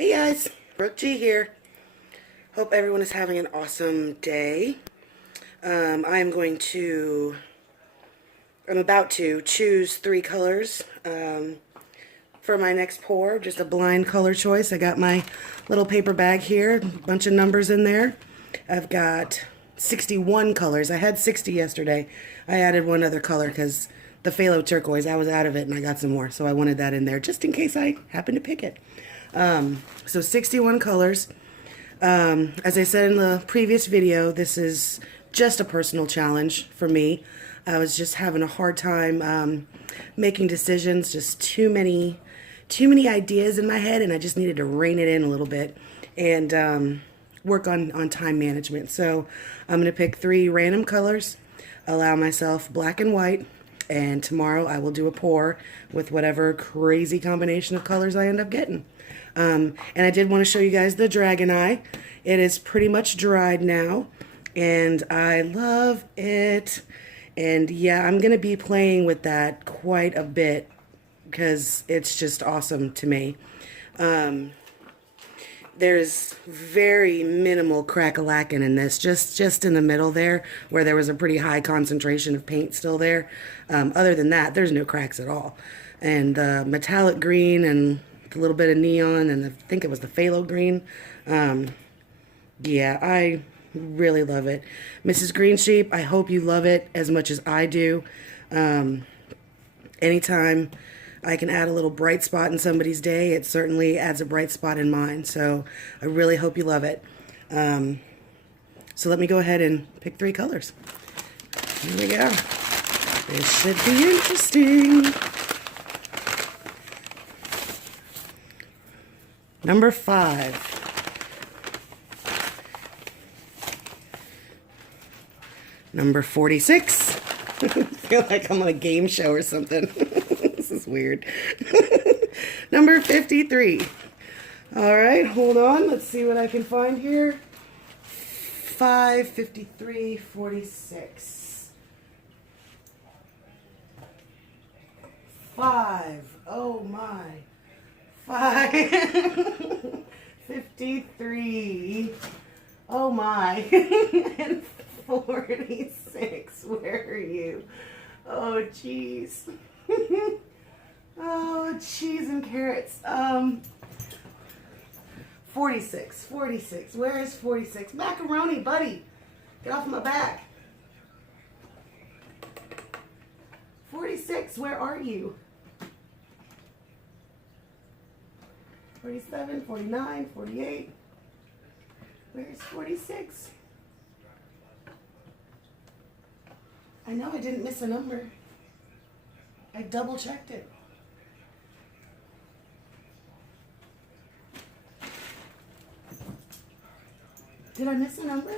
Hey guys, Brooke G here. Hope everyone is having an awesome day. I'm about to choose 3 colors for my next pour, just a blind color choice. I got my little paper bag here, a bunch of numbers in there. I've got 61 colors. I had 60 yesterday. I added one other color because the phthalo turquoise, I was out of it and I got some more, so I wanted that in there just in case I happen to pick it. So 61 colors. As I said in the previous video, this is just a personal challenge for me. I was just having a hard time making decisions, just too many ideas in my head, and I just needed to rein it in a little bit and work on time management. So I'm going to pick 3 random colors, allow myself black and white, and tomorrow I will do a pour with whatever crazy combination of colors I end up getting. And I did want to show you guys the Dragon Eye. It is pretty much dried now, and I love it. And yeah, I'm going to be playing with that quite a bit because it's just awesome to me. There's very minimal crack-a-lackin' in this, just in the middle there, where there was a pretty high concentration of paint still there. Other than that, there's no cracks at all. And metallic green and a little bit of neon, and I think it was the phthalo green. Yeah, I really love it. Mrs. Green Sheep, I hope you love it as much as I do. Anytime I can add a little bright spot in somebody's day, it certainly adds a bright spot in mine. So I really hope you love it. So let me go ahead and pick 3 colors. Here we go. This should be interesting. Number 5. Number 46. I feel like I'm on a game show or something. This is weird. Number 53. All right, hold on. Let's see what I can find here. 5, 53, 46. 5. Oh my. 5. 53. Oh my. And 46. Where are you? Oh jeez. Oh, cheese and carrots. 46. 46. Where is 46? Macaroni, buddy. Get off my back. 46. Where are you? 47, 49, 48. Where's 46? I know I didn't miss a number. I double checked it. Did I miss a number?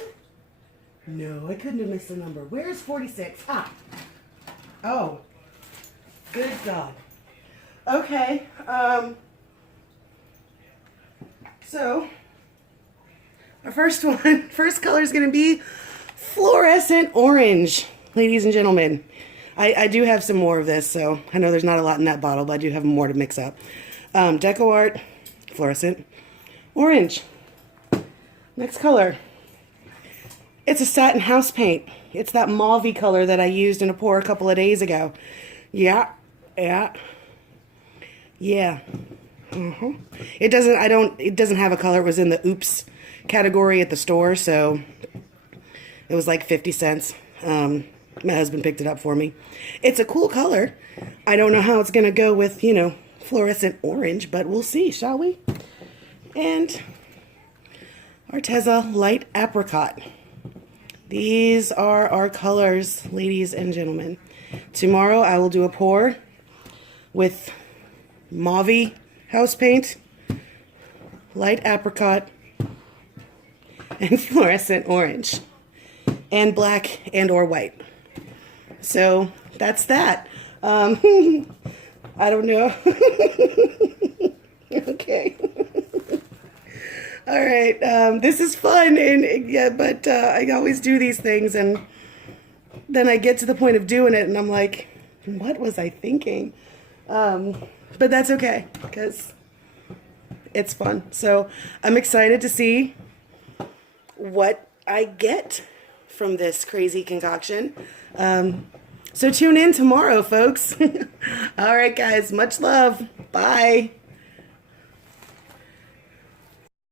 No, I couldn't have missed a number. Where's 46? Ah. Oh. Good God. Okay. So, our first color is going to be Fluorescent Orange, ladies and gentlemen. I do have some more of this, so I know there's not a lot in that bottle, but I do have more to mix up. Deco Art, Fluorescent Orange. Next color. It's a satin house paint. It's that mauve color that I used in a pour a couple of days ago. Yeah. It doesn't have a color. It was in the oops category at the store, so it was like 50 cents. My husband picked it up for me. It's a cool color. I don't know how it's going to go with, fluorescent orange, but we'll see, shall we? And Arteza Light Apricot. These are our colors, ladies and gentlemen. Tomorrow I will do a pour with mauve house paint, light apricot, and fluorescent orange, and black and or white. So that's that. I don't know. Okay. All right. This is fun, and yeah, but I always do these things, and then I get to the point of doing it, and I'm like, what was I thinking? But that's okay, because It's fun. So I'm excited to see what I get from this crazy concoction. So tune in tomorrow, folks. All right, guys. Much love. Bye.